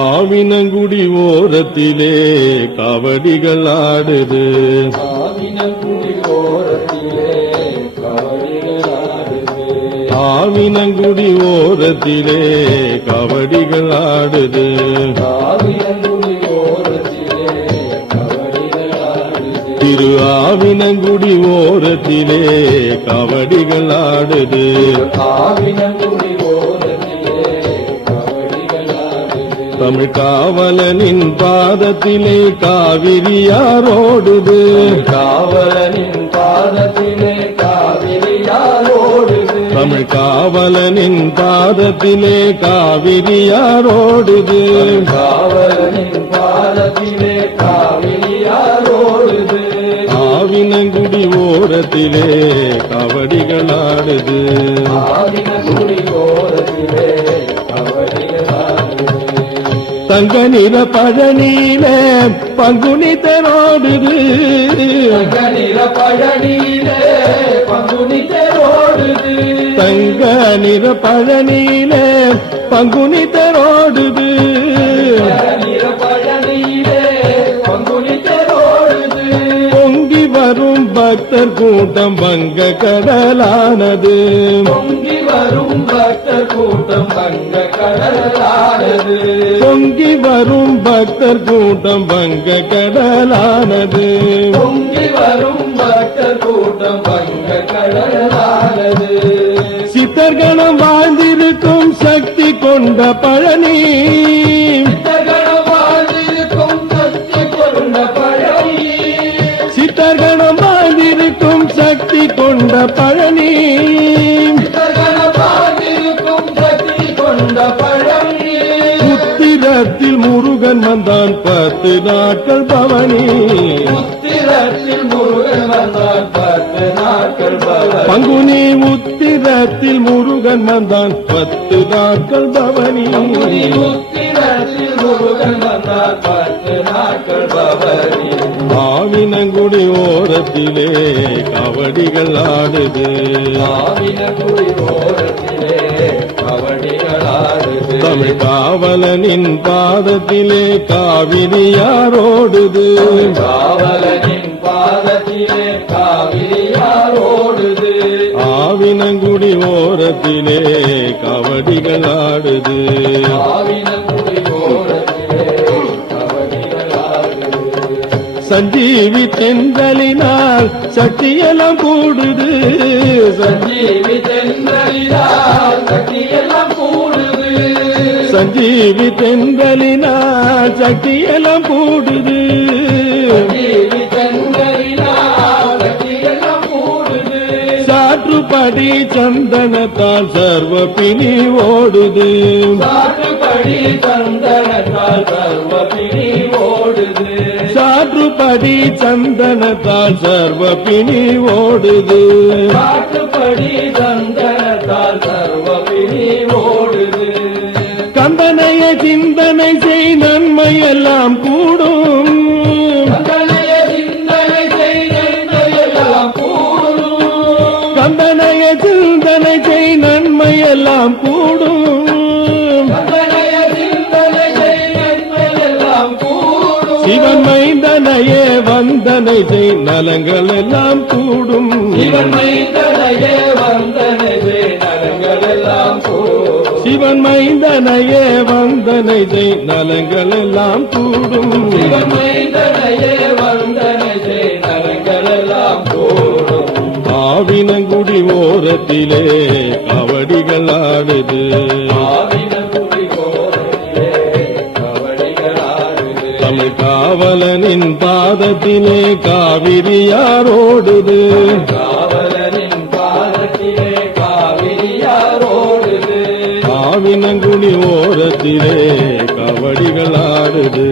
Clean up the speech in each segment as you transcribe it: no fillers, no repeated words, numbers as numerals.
ஆவினங்குடி ஓரத்திலே காவடிகள் ஆடுது. ஆவினங்குடி ஓரத்திலே காவடிகள் ஆடுது. ஆவினங்குடி ஓரத்திலே காவடிகள் ஆடுது. ஆவினங்குடி ஓரத்திலே காவடிகள் ஆடுது. திரு ஆவினங்குடி ஓரத்திலே காவடிகள் ஆடுது. ஆவினங்குடி ஓரத்திலே காவடிகள் ஆடுது. தமிழ் காவலனின் பாதத்திலே காவிரியாரோடுது. காவலனின் பாதத்திலே காவிரியாரோடுது. தமிழ் காவலனின் பாதத்திலே காவிரியாரோடுது. காவலனின் பாதத்திலே காவிரியாரோடுது. ஆவினங்குடி ஓரத்திலே காவடிகள் ஆடுது. ஆவினங்குடி ஓரத்திலே காவடிகள் ஆடுது. தங்க நிற பழனியிலே பங்குனி தேரோடுது. தங்க நிற பழனியிலே பங்குனி தேரோடுது. தங்க நிற பழனியிலே பங்குனி தேரோடுது. நிற பழனியிலே பங்குனி தேரோடுது. பொங்கி வரும் பக்தர் கூட்டம் வங்க கடலானது. பொங்கி வரும் பக்தர் கூட்டம் வங்க கடலானது. பொங்கி வரும் பக்தர் கூட்டம் வங்க கடலானது. பொங்கி வரும் பக்தர் கூட்டம் வங்க கடலானது. சித்தர்கணம் வாழ்ந்திருக்கும் சக்தி கொண்ட பழனி. சித்தகணம் வாழ்ந்திருக்கும் சக்தி கொண்ட பழனி. சித்தர்கணம் வாழ்ந்திருக்கும் சக்தி கொண்ட பழனி. சித்தகணம் வாழ்ந்திருக்கும் சக்தி கொண்ட பழனி. உத்திரத்தில் முருகன் வந்தான் 10 நாட்கள் பவனி. உத்திரத்தில் முருகன் வந்தான் 10 நாட்கள் பவனி. பங்குனி உத்திரத்தில் முருகன் வந்தான் 10 நாட்கள் பவனி. உத்திரத்தில் முருகன் வந்தான் 10 நாட்கள் பவனி. ஆவினங்குடி ஓரத்திலே காவடிகள் ஆடுது. ஆவினங்குடி ஓரத்திலே காவடிகள் ஆடுது. தமிழ் காவலனின் பாதத்திலே காவிரியாரோடுது. காவலனின் பாதத்திலே காவிரியாரோடுது. ஆவினங்குடி ஓரத்திலே காவடிகள் ஆடுது. ஆவினங்குடி ஓரத்திலே காவடிகள் ஆடுது. சஞ்சீவி தென்றலினால் சக்தியெல்லாம் கூடுது. சஞ்சீவி தென்றலினால் சக்தியெல்லாம் கூடுது. சஞ்சீவி தென்றலினால் சக்தியெல்லாம் கூடுது. சஞ்சீவி தென்றலினால் சக்தியெல்லாம் கூடுது. சாற்றுப்படி சந்தனத்தால் சர்வ பிணி ஓடுது. சாற்றுப்படி சந்தனத்தால் சர்வ பிணி ஓடுது. சாற்றுப்படி சந்தனத்தால் சர்வ பிணி ஓடுது. சாற்றுப்படி சந்தனத்தால் சர்வ பிணி ஓடுது. கந்தனைய சிந்தனை செய் நன்மை எல்லாம் கூடும். கந்தனைய சிந்தனை செய் நன்மை எல்லாம் கூடும். கந்தனைய சிந்தனை செய் நன்மை எல்லாம் கூடும். கந்தனைய சிந்தனை செய் நன்மை எல்லாம் கூடும். சிவன் மைந்தனையே வந்தனை செய் நலங்கள் எல்லாம் கூடும். சிவன் மைந்தனையே வந்தனை செய் நலங்கள் எல்லாம் கூடும். சிவன் மைந்தனையே வந்தனை செய் நலங்கள் எல்லாம் கூடும். சிவன் மைந்தனையே வந்தனை செய் நலங்கள் எல்லாம் கூடும். ஆவினங்குடி ஓரத்திலே காவடிகள் ஆடுது. ஆவினங்குடி ஓரத்திலே காவடிகள் ஆடுது. தமிழ் காவலனின் பாதத்திலே காவிரியாரோடுது. காவலனின் பாதத்திலே காவிரியாரோடுது. ஆவினங்குடி ஓரத்திலே காவடிகள் ஆடுது.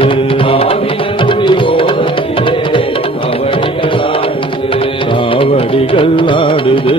ஆவினங்குடி ஓரத்திலே காவடிகள் ஆடுது. காவடிகள் ஆடுது.